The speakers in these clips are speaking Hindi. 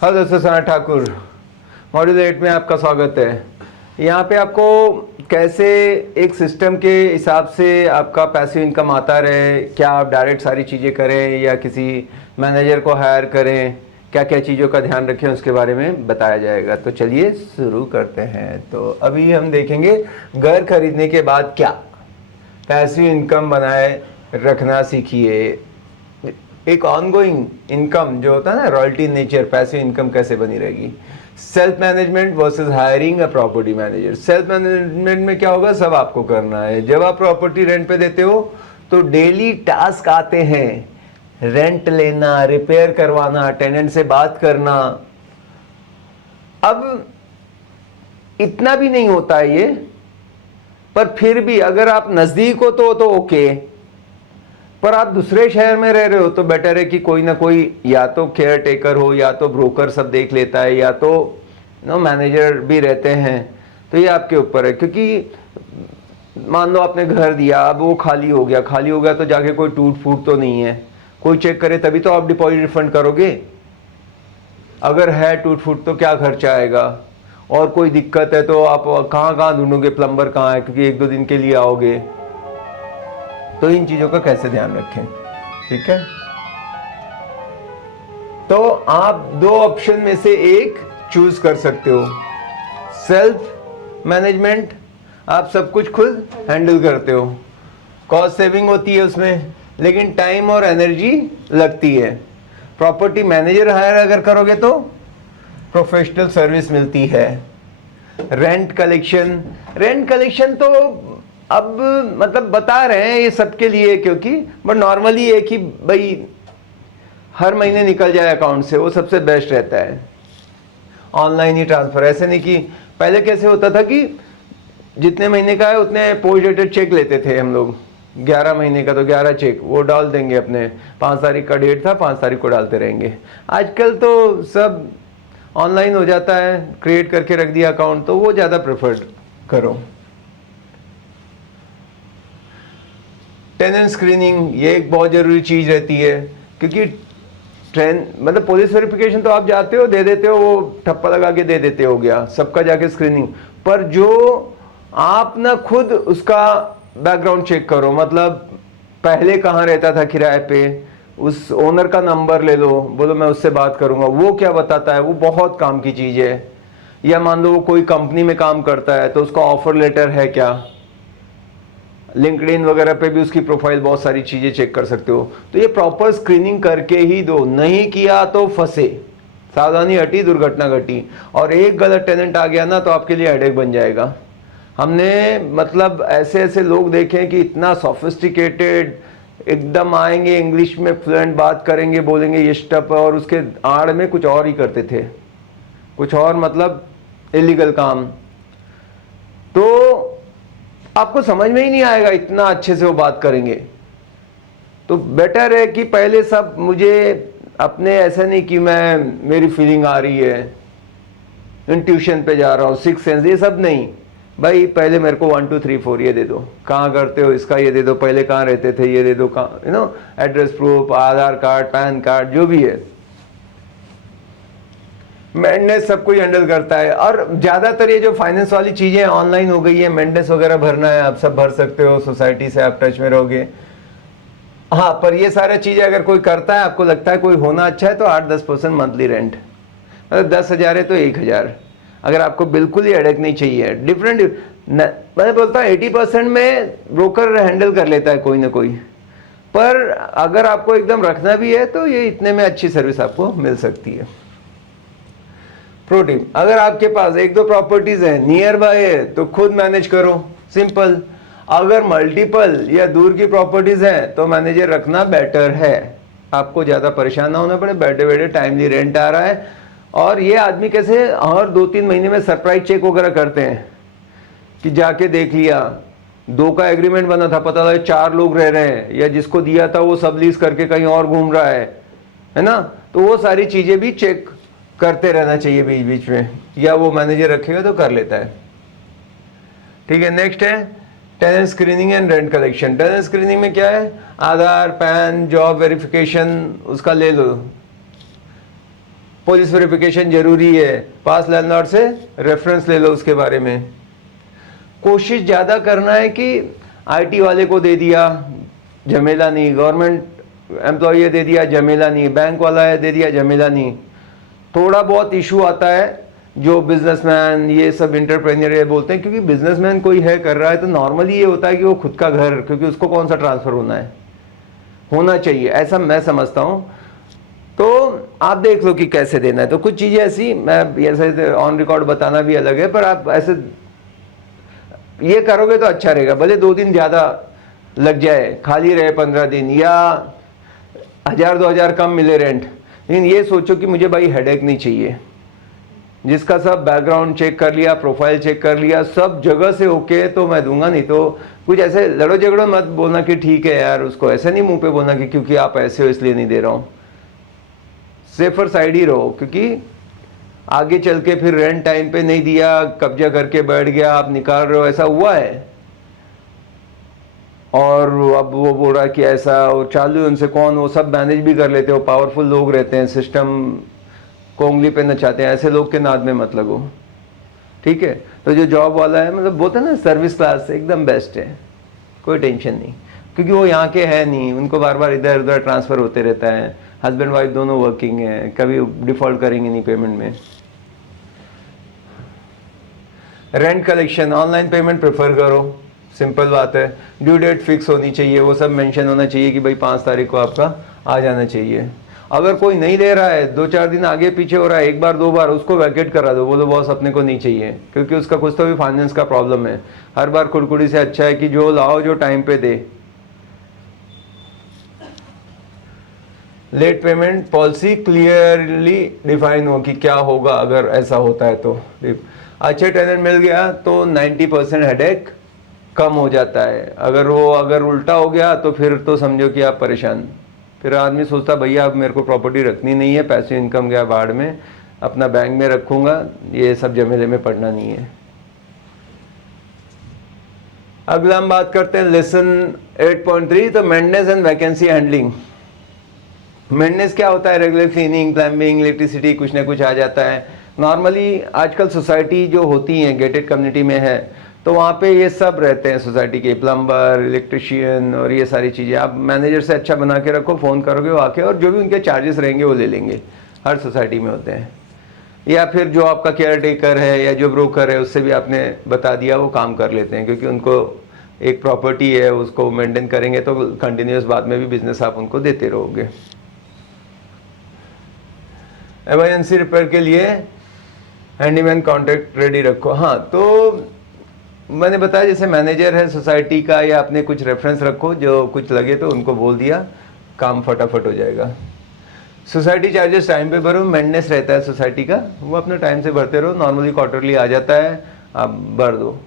हेलो दोस्तों, सना ठाकुर मॉड्यूल 8 में आपका स्वागत है। यहाँ पे आपको कैसे एक सिस्टम के हिसाब से आपका पैसिव इनकम आता रहे, क्या आप डायरेक्ट सारी चीज़ें करें या किसी मैनेजर को हायर करें, क्या क्या चीज़ों का ध्यान रखें उसके बारे में बताया जाएगा। तो चलिए शुरू करते हैं। तो अभी हम देखेंगे घर खरीदने के बाद क्या पैसिव इनकम बनाए रखना सीखिए। एक ऑनगोइंग इनकम जो होता है ना, रॉयल्टी नेचर, पैसिव इनकम कैसे बनी रहेगी। Self management versus hiring a property manager. Self management में क्या होगा, सब आपको करना है। जब आप प्रॉपर्टी रेंट पे देते हो तो डेली टास्क आते हैं, रेंट लेना, रिपेयर करवाना, टेनेंट से बात करना। अब इतना भी नहीं होता है ये, पर फिर भी अगर आप नजदीक हो तो ओके, पर आप दूसरे शहर में रह रहे हो तो बेटर है कि कोई ना कोई या तो केयर टेकर हो, या तो ब्रोकर सब देख लेता है, या तो मैनेजर भी रहते हैं। तो ये आपके ऊपर है, क्योंकि मान लो आपने घर दिया, अब वो खाली हो गया तो जाके कोई टूट फूट तो नहीं है, कोई चेक करे तभी तो आप डिपॉजिट रिफंड करोगे। अगर है टूट फूट तो क्या खर्चा आएगा, और कोई दिक्कत है तो आप कहाँ ढूंढोगे, प्लम्बर कहाँ है, क्योंकि एक दो दिन के लिए आओगे। तो इन चीजों का कैसे ध्यान रखें, ठीक है। तो आप दो ऑप्शन में से एक चूज कर सकते हो। सेल्फ मैनेजमेंट, आप सब कुछ खुद हैंडल करते हो, कॉस्ट सेविंग होती है उसमें, लेकिन टाइम और एनर्जी लगती है। प्रॉपर्टी मैनेजर हायर अगर करोगे तो प्रोफेशनल सर्विस मिलती है। रेंट कलेक्शन तो अब मतलब बता रहे हैं ये सबके लिए, क्योंकि बट नॉर्मली है कि भाई हर महीने निकल जाए अकाउंट से, वो सबसे बेस्ट रहता है। ऑनलाइन ही ट्रांसफर, ऐसे नहीं कि पहले कैसे होता था कि जितने महीने का है उतने पोस्ट डेटेड चेक लेते थे हम लोग, 11 महीने का तो 11 चेक वो डाल देंगे अपने, 5 तारीख का डेट था, 5 तारीख को डालते रहेंगे। आजकल तो सब ऑनलाइन हो जाता है, क्रिएट करके रख दिया अकाउंट, तो वो ज़्यादा प्रेफर्ड करो। टेनेंट स्क्रीनिंग, ये एक बहुत ज़रूरी चीज़ रहती है, क्योंकि मतलब पुलिस वेरिफिकेशन तो आप जाते हो, दे देते हो, वो ठप्पा लगा के दे देते हो गया, सबका जाके स्क्रीनिंग। पर जो आप ना खुद उसका बैकग्राउंड चेक करो, मतलब पहले कहाँ रहता था किराए पे, उस ओनर का नंबर ले लो, बोलो मैं उससे बात करूँगा, वो क्या बताता है, वो बहुत काम की चीज़ है। या मान लो वो कोई कंपनी में काम करता है तो उसका ऑफर लेटर है क्या, लिंक्डइन वगैरह पे भी उसकी प्रोफाइल, बहुत सारी चीज़ें चेक कर सकते हो। तो ये प्रॉपर स्क्रीनिंग करके ही दो, नहीं किया तो फंसे, सावधानी हटी दुर्घटना घटी। और एक गलत टेनेंट आ गया ना तो आपके लिए हेडेक बन जाएगा। हमने मतलब ऐसे ऐसे लोग देखे हैं कि इतना सोफिस्टिकेटेड, एकदम आएंगे, इंग्लिश में फ्लुएंट बात करेंगे, बोलेंगे ये स्टफ, और उसके आड़ में कुछ और ही करते थे, कुछ और मतलब इलीगल काम। तो आपको समझ में ही नहीं आएगा, इतना अच्छे से वो बात करेंगे। तो बेटर है कि पहले सब मुझे अपने, ऐसा नहीं कि मैं मेरी फीलिंग आ रही है, इंट्यूशन पे जा रहा हूँ, सिक्स सेंस, ये सब नहीं भाई। पहले मेरे को 1 2 3 4 ये दे दो, कहाँ करते हो इसका ये दे दो, पहले कहाँ रहते थे ये दे दो, कहाँ एड्रेस प्रूफ, आधार कार्ड, पैन कार्ड, जो भी है। मेंटेनेंस सब कुछ हैंडल करता है। और ज़्यादातर ये जो फाइनेंस वाली चीज़ें ऑनलाइन हो गई है, मेंटेनेंस वगैरह भरना है, आप सब भर सकते हो, सोसाइटी से आप टच में रहोगे। हाँ, पर ये सारी चीज़ें अगर कोई करता है, आपको लगता है कोई होना अच्छा है, तो 8-10% मंथली रेंट, मतलब 10,000 है तो 1,000। अगर आपको बिल्कुल ही हेडेक नहीं चाहिए, डिफरेंट, मैं बोलता हूँ 80% में ब्रोकर हैंडल कर लेता है कोई ना कोई। पर अगर आपको एकदम रखना भी है तो ये इतने में अच्छी सर्विस आपको मिल सकती है। प्रो टिप, अगर आपके पास 1-2 प्रॉपर्टीज है, नियर बाय है, तो खुद मैनेज करो, सिंपल। अगर मल्टीपल या दूर की प्रॉपर्टीज है तो मैनेजर रखना बेटर है, आपको ज़्यादा परेशान ना होना पड़े, बैठे बैठे टाइमली रेंट आ रहा है। और ये आदमी कैसे हर 2-3 महीने में सरप्राइज चेक वगैरह करते हैं कि जाके देख लिया, 2 का एग्रीमेंट बना था, पता लगा 4 लोग रह रहे हैं, या जिसको दिया था वो सब लीज करके कहीं और घूम रहा है ना। तो वो सारी चीज़ें भी चेक करते रहना चाहिए बीच बीच में, या वो मैनेजर रखेगा तो कर लेता है, ठीक है। नेक्स्ट है tenant screening and rent collection. Tenant screening में क्या है, आधार, पैन, जॉब वेरिफिकेशन उसका ले लो, पुलिस वेरिफिकेशन जरूरी है, पास लैंडलॉर्ड से रेफरेंस ले लो उसके बारे में। कोशिश ज़्यादा करना है कि आईटी वाले को दे दिया झमेला नहीं, गवर्नमेंट एम्प्लॉय दे दिया झमेला नहीं, बैंक वाला है दे दिया झमेला नहीं। थोड़ा बहुत इशू आता है जो बिजनेसमैन ये सब इंटरप्रेन्योर ये बोलते हैं, क्योंकि बिजनेसमैन कोई है कर रहा है तो नॉर्मली ये होता है कि वो खुद का घर, क्योंकि उसको कौन सा ट्रांसफर होना चाहिए, ऐसा मैं समझता हूँ। तो आप देख लो कि कैसे देना है। तो कुछ चीज़ें ऐसी, मैं ऐसे ऑन रिकॉर्ड बताना भी अलग है, पर आप ऐसे ये करोगे तो अच्छा रहेगा। भले 2 दिन ज़्यादा लग जाए, खाली रहे 15 दिन, या 1000-2000 कम मिले रेंट, लेकिन ये सोचो कि मुझे भाई हेडेक नहीं चाहिए। जिसका सब बैकग्राउंड चेक कर लिया, प्रोफाइल चेक कर लिया, सब जगह से ओके तो मैं दूंगा। नहीं तो कुछ ऐसे लड़ो झगड़ो मत बोलना कि ठीक है यार, उसको ऐसे नहीं मुंह पे बोलना कि क्योंकि आप ऐसे हो इसलिए नहीं दे रहा हूँ। सेफर साइड ही रहो, क्योंकि आगे चल के फिर रेंट टाइम पे नहीं दिया, कब्जा करके बैठ गया, आप निकाल रहे हो, ऐसा हुआ है। और अब वो बोल रहा है कि ऐसा, वो चालू है उनसे, कौन, वो सब मैनेज भी कर लेते हो, पावरफुल लोग रहते हैं, सिस्टम को उंगली पे नचाते हैं, ऐसे लोग के नाद में मत लगो, ठीक है। तो जो जॉब वाला है, मतलब बोलते हैं ना सर्विस क्लास एकदम बेस्ट है, कोई टेंशन नहीं, क्योंकि वो यहाँ के है नहीं, उनको बार बार इधर उधर ट्रांसफ़र होते रहता है, हस्बैंड वाइफ दोनों वर्किंग है, कभी डिफ़ॉल्ट करेंगे नहीं पेमेंट में। Rent collection online payment prefer करो, सिंपल बात है। ड्यू डेट फिक्स होनी चाहिए, वो सब मेंशन होना चाहिए कि भाई 5 तारीख को आपका आ जाना चाहिए। अगर कोई नहीं दे रहा है, 2-4 दिन आगे पीछे हो रहा है, 1 बार 2 बार, उसको वैकेट करा दो, बोलो बॉस अपने को नहीं चाहिए, क्योंकि उसका कुछ तो भी फाइनेंस का प्रॉब्लम है। हर बार कुड़कुड़ी से अच्छा है कि जो लाओ जो टाइम पे दे। Late payment policy clearly define हो कि क्या होगा अगर ऐसा होता है तो। अच्छे टेनेंट मिल गया तो 90% हेडेक कम हो जाता है। अगर उल्टा हो गया तो फिर तो समझो कि आप परेशान। फिर आदमी सोचता भैया अब मेरे को प्रॉपर्टी रखनी नहीं है, पैसे इनकम गया बाढ़ में, अपना बैंक में रखूंगा, ये सब झमेले में पड़ना नहीं है। अगला हम बात करते हैं लेसन 8.3, तो maintenance and vacancy handling. Maintenance क्या होता है? रेगुलर क्लीनिंग, प्लम्बिंग, इलेक्ट्रिसिटी, कुछ ना कुछ आ जाता है। नॉर्मली आजकल सोसाइटी जो होती हैं गेटेड कम्युनिटी में है, तो वहाँ पे ये सब रहते हैं सोसाइटी के, प्लम्बर, इलेक्ट्रिशियन और ये सारी चीज़ें। आप मैनेजर से अच्छा बना के रखो, फ़ोन करोगे वो आके, और जो भी उनके चार्जेस रहेंगे वो ले लेंगे, हर सोसाइटी में होते हैं। या फिर जो आपका केयर टेकर है या जो ब्रोकर है उससे भी आपने बता दिया, वो काम कर लेते हैं, क्योंकि उनको एक प्रॉपर्टी है, उसको मेंटेन करेंगे तो कंटिन्यूस बाद में भी बिजनेस आप उनको देते रहोगे। इमरजेंसी रिपेयर के लिए हैंडीमैन कॉन्ट्रैक्ट रेडी रखो। हाँ, तो मैंने बताया जैसे मैनेजर है सोसाइटी का, या अपने कुछ रेफरेंस रखो, जो कुछ लगे तो उनको बोल दिया, काम फटाफट हो जाएगा। सोसाइटी चार्जेस टाइम पे भरो, मेंटेनेंस रहता है सोसाइटी का, वो अपने टाइम से भरते रहो, नॉर्मली क्वार्टरली आ जाता है, आप भर दो।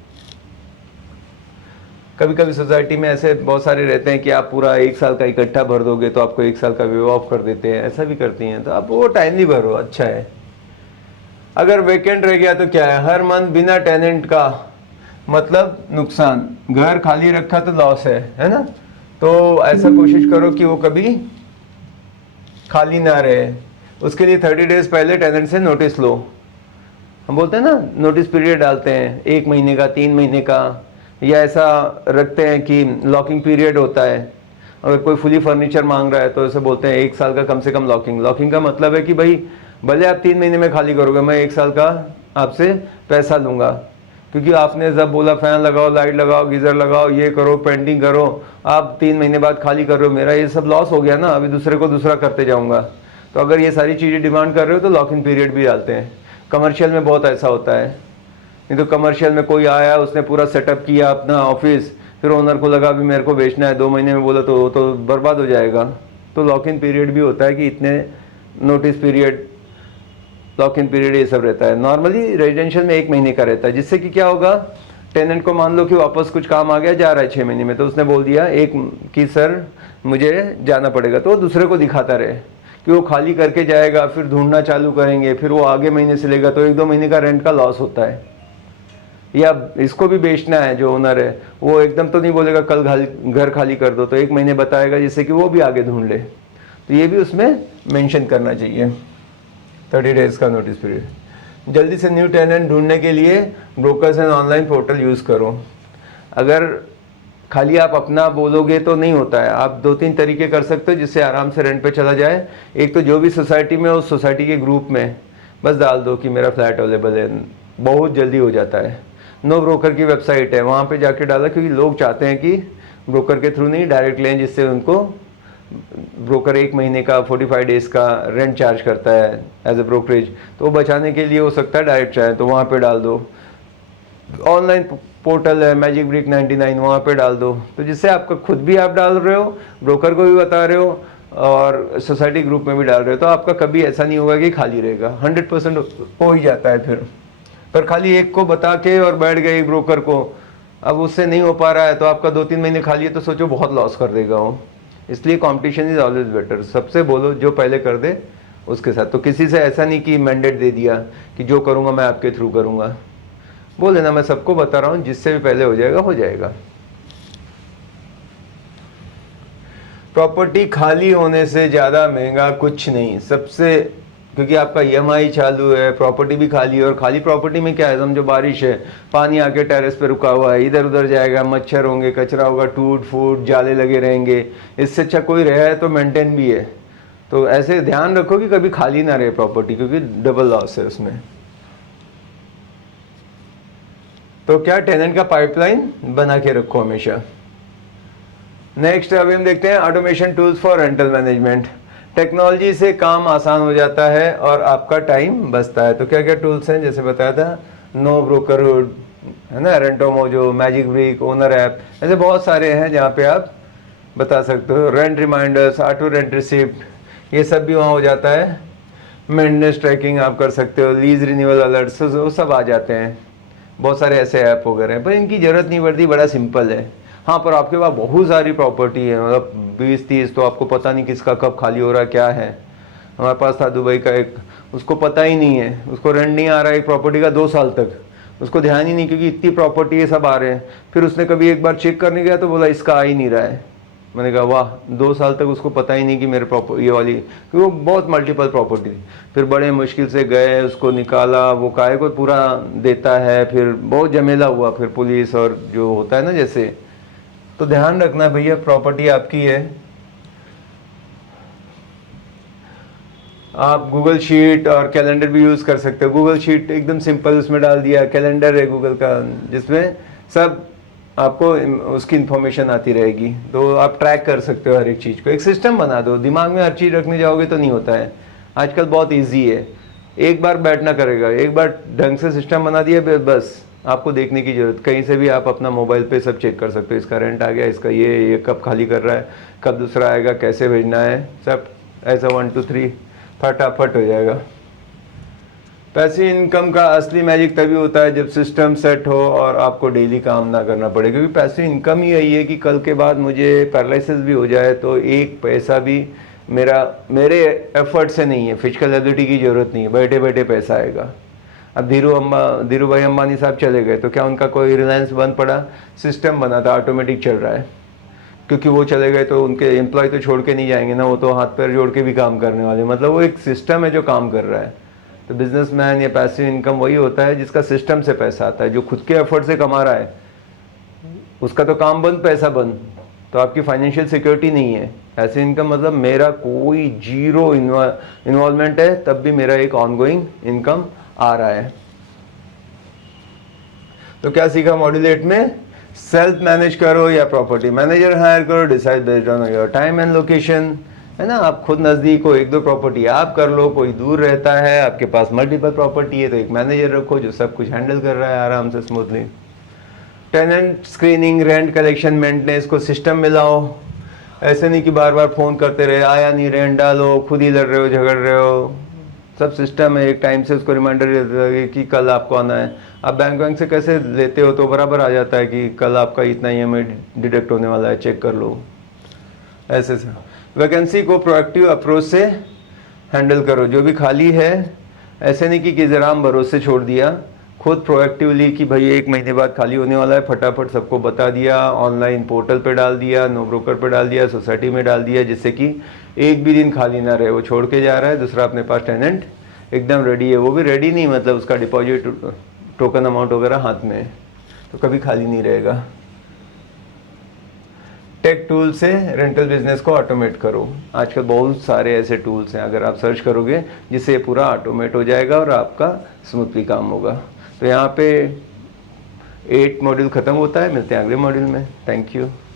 कभी कभी सोसाइटी में ऐसे बहुत सारे रहते हैं कि आप पूरा 1 साल का इकट्ठा भर दोगे तो आपको 1 साल का वेव ऑफ कर देते हैं, ऐसा भी करती हैं, तो आप वो टाइमली भरो, अच्छा है। अगर वेकेंट रह गया तो क्या है, हर मंथ बिना टेनेंट का मतलब नुकसान, घर खाली रखा तो लॉस है ना। तो ऐसा कोशिश करो कि वो कभी खाली ना रहे। उसके लिए 30 डेज पहले टेनेंट से नोटिस लो। हम बोलते हैं ना, नोटिस पीरियड डालते हैं 1 महीने का, 3 महीने का, या ऐसा रखते हैं कि लॉकिंग पीरियड होता है। अगर कोई फुली फर्नीचर मांग रहा है तो ऐसे बोलते हैं 1 साल का कम से कम लॉकिंग का मतलब है कि भाई भले आप 3 महीने में खाली करोगे, मैं 1 साल का आपसे पैसा लूँगा, क्योंकि आपने जब बोला फैन लगाओ, लाइट लगाओ, गीज़र लगाओ, ये करो, पेंटिंग करो, आप 3 महीने बाद खाली कर रहे हो, मेरा ये सब लॉस हो गया ना, अभी दूसरे को दूसरा करते जाऊँगा। तो अगर ये सारी चीज़ें डिमांड कर रहे हो तो लॉकिंग पीरियड भी डालते हैं। कमर्शियल में बहुत ऐसा होता है, नहीं तो कमर्शियल में कोई आया, उसने पूरा सेटअप किया अपना ऑफिस, फिर ओनर को लगा भी मेरे को बेचना है, 2 महीने में बोला तो बर्बाद हो जाएगा। तो लॉक-इन पीरियड भी होता है कि इतने नोटिस पीरियड, लॉक-इन पीरियड ये सब रहता है। नॉर्मली रेजिडेंशियल में 1 महीने का रहता है, जिससे कि क्या होगा, टेनेंट को मान लो कि वापस कुछ काम आ गया, जा रहा है 6 महीने में, तो उसने बोल दिया कि सर मुझे जाना पड़ेगा, तो वो दूसरे को दिखाता रहे कि वो खाली करके जाएगा, फिर ढूंढना चालू करेंगे, फिर वो आगे महीने से लेगा, तो 1-2 महीने का रेंट का लॉस होता है। या इसको भी बेचना है, जो ओनर है वो एकदम तो नहीं बोलेगा कल घर खाली कर दो, तो 1 महीने बताएगा जिससे कि वो भी आगे ढूंढ ले। तो ये भी उसमें मेंशन करना चाहिए। 30 डेज का नोटिस पीरियड। जल्दी से न्यू टेनेंट ढूंढने के लिए brokers and online portal use करो। अगर खाली आप अपना बोलोगे तो नहीं होता है, आप 2-3 तरीके कर सकते हो जिससे आराम से रेंट पे चला जाए। एक तो जो भी सोसाइटी में, उस सोसाइटी के ग्रुप में बस डाल दो कि मेरा फ्लैट अवेलेबल है, बहुत जल्दी हो जाता है। नो ब्रोकर की वेबसाइट है, वहाँ पे जाके डाला, क्योंकि लोग चाहते हैं कि ब्रोकर के थ्रू नहीं डायरेक्ट लें, जिससे उनको ब्रोकर 1 महीने का 45 डेज का रेंट चार्ज करता है एज ए ब्रोकरेज, तो वो बचाने के लिए हो सकता है डायरेक्ट चाहे तो वहाँ पे डाल दो। ऑनलाइन पोर्टल है मैजिक ब्रिक 99, वहाँ पे डाल दो, तो जिससे आपका खुद भी आप डाल रहे हो, ब्रोकर को भी बता रहे हो और सोसाइटी ग्रुप में भी डाल रहे हो, तो आपका कभी ऐसा नहीं होगा कि खाली रहेगा। 100% हो ही जाता है फिर। पर खाली एक को बता के और बैठ गए एक ब्रोकर को, अब उससे नहीं हो पा रहा है तो आपका 2-3 महीने खाली है, तो सोचो बहुत लॉस कर देगा वो। इसलिए कंपटीशन इज ऑलवेज बेटर। सबसे बोलो जो पहले कर दे उसके साथ। तो किसी से ऐसा नहीं कि मैंडेट दे दिया कि जो करूँगा मैं आपके थ्रू करूँगा, बोल देना मैं सबको बता रहा हूँ, जिससे भी पहले हो जाएगा हो जाएगा। प्रॉपर्टी खाली होने से ज़्यादा महंगा कुछ नहीं सबसे, क्योंकि आपका EMI चालू है, प्रॉपर्टी भी खाली है। और खाली प्रॉपर्टी में क्या है, समझो बारिश है, पानी आके टेरेस पे रुका हुआ है, इधर उधर जाएगा, मच्छर होंगे, कचरा होगा, टूट फूट जाले लगे रहेंगे। इससे अच्छा कोई रहा है तो मेंटेन भी है। तो ऐसे ध्यान रखो कि कभी खाली ना रहे प्रॉपर्टी, क्योंकि डबल लॉस है उसमें। तो क्या टेनेंट का पाइपलाइन बना के रखो हमेशा। नेक्स्ट अभी हम देखते हैं automation tools for rental management. Technology से काम आसान हो जाता है और आपका टाइम बचता है। तो क्या क्या टूल्स हैं, जैसे बताया था नो ब्रोकरहुड है ना, RentoMojo, MagicBricks, owner app, ऐसे बहुत सारे हैं जहाँ पे आप बता सकते हो। Rent reminders, auto rent receipt, ये सब भी वहाँ हो जाता है। मेंटेनेंस ट्रैकिंग आप कर सकते हो, लीज रिन्यूअल अलर्ट्स, वो सब आ जाते हैं। बहुत सारे ऐसे ऐप वगैरह हैं, पर इनकी ज़रूरत नहीं पड़ती, बड़ा सिंपल है। हाँ, पर आपके पास बहुत सारी प्रॉपर्टी है, मतलब 20-30, तो आपको पता नहीं किसका कब खाली हो रहा है क्या है। हमारे पास था दुबई का एक, उसको पता ही नहीं है, उसको रेंट नहीं आ रहा है एक प्रॉपर्टी का 2 साल तक, उसको ध्यान ही नहीं, क्योंकि इतनी प्रॉपर्टी है सब आ रहे हैं। फिर उसने कभी एक बार चेक करने गया तो बोला इसका आ ही नहीं रहा है। मैंने कहा वाह, 2 साल तक उसको पता ही नहीं कि मेरे ये वाली, क्योंकि वो बहुत मल्टीपल प्रॉपर्टी थी। फिर बड़े मुश्किल से गए, उसको निकाला, वो काय को पूरा देता है, फिर बहुत झमेला हुआ, फिर पुलिस और जो होता है ना जैसे। तो ध्यान रखना भैया, प्रॉपर्टी आपकी है। आप गूगल शीट और कैलेंडर भी यूज़ कर सकते हो। गूगल शीट एकदम सिंपल, उसमें डाल दिया, कैलेंडर है गूगल का जिसमें सब आपको उसकी इन्फॉर्मेशन आती रहेगी, तो आप ट्रैक कर सकते हो हर एक चीज़ को। एक सिस्टम बना दो, दिमाग में हर चीज़ रखने जाओगे तो नहीं होता है। आजकल बहुत इजी है, एक बार बैठना करेगा, एक बार ढंग से सिस्टम बना दिया, बस आपको देखने की जरूरत, कहीं से भी आप अपना मोबाइल पे सब चेक कर सकते हो। इसका रेंट आ गया, इसका ये कब खाली कर रहा है, कब दूसरा आएगा, कैसे भेजना है, सब ऐसा 1 2 3 फटाफट हो जाएगा। पैसिव इनकम का असली मैजिक तभी होता है जब सिस्टम सेट हो और आपको डेली काम ना करना पड़े, क्योंकि पैसिव इनकम ही यही है कि कल के बाद मुझे पैरालिसिस भी हो जाए तो एक पैसा भी मेरे एफर्ट से नहीं है, फिजिकल एबिलिटी की ज़रूरत नहीं है, बैठे बैठे पैसा आएगा। अब धीरू भाई अंबानी साहब चले गए तो क्या उनका कोई रिलायंस बंद पड़ा? सिस्टम बना था, ऑटोमेटिक चल रहा है। क्योंकि वो चले गए तो उनके एम्प्लॉय तो छोड़ के नहीं जाएंगे ना, वो तो हाथ पैर जोड़ के भी काम करने वाले, मतलब वो एक सिस्टम है जो काम कर रहा है। तो बिजनेसमैन या पैसिव इनकम वही होता है जिसका सिस्टम से पैसा आता है, जो खुद के एफर्ट से कमा रहा है उसका तो काम बंद पैसा बंद, तो आपकी फाइनेंशियल सिक्योरिटी नहीं है। पैसिव इनकम मतलब मेरा कोई जीरो इन्वॉल्वमेंट है तब भी मेरा एक ऑनगोइंग इनकम आ रहा है। तो क्या सीखा मॉड्यूल 8 में? सेल्फ मैनेज करो या प्रॉपर्टी मैनेजर हायर करो, decide based on your time and location, है ना। आप खुद नज़दीक हो, 1-2 प्रॉपर्टी आप कर लो, कोई दूर रहता है, आपके पास मल्टीपल प्रॉपर्टी है तो एक मैनेजर रखो जो सब कुछ हैंडल कर रहा है आराम से smoothly. Tenant screening, rent collection, maintenance को सिस्टम में लाओ। ऐसे नहीं कि बार बार फ़ोन करते रहे, आया नहीं रेंट डालो, खुद ही लड़ रहे हो, झगड़ रहे हो। सब सिस्टम है, एक टाइम से उसको रिमाइंडर देता है कि कल आपको आना है। आप बैंक से कैसे लेते हो तो बराबर आ जाता है कि कल आपका इतना EMI डिडक्ट होने वाला है, चेक कर लो। ऐसे से वैकेंसी को प्रोएक्टिव अप्रोच से हैंडल करो। जो भी खाली है ऐसे नहीं कि ज़राम भरोसे छोड़ दिया, खुद प्रोएक्टिवली कि भाई 1 महीने बाद खाली होने वाला है, फटाफट सबको बता दिया, ऑनलाइन पोर्टल पे डाल दिया, नो ब्रोकर पे डाल दिया, सोसाइटी में डाल दिया, जिससे कि एक भी दिन खाली ना रहे। वो छोड़ के जा रहा है, दूसरा अपने पास टेनेंट एकदम रेडी है, वो भी रेडी नहीं मतलब उसका डिपॉजिट टोकन अमाउंट वगैरह हाथ में है, तो कभी खाली नहीं रहेगा। टेक टूल से रेंटल बिजनेस को ऑटोमेट करो। आजकल बहुत सारे ऐसे टूल्स हैं, अगर आप सर्च करोगे जिससे ये पूरा ऑटोमेट हो जाएगा और आपका स्मूथली काम होगा। तो यहाँ पे 8 मॉड्यूल ख़त्म होता है, मिलते हैं अगले मॉड्यूल में। Thank you.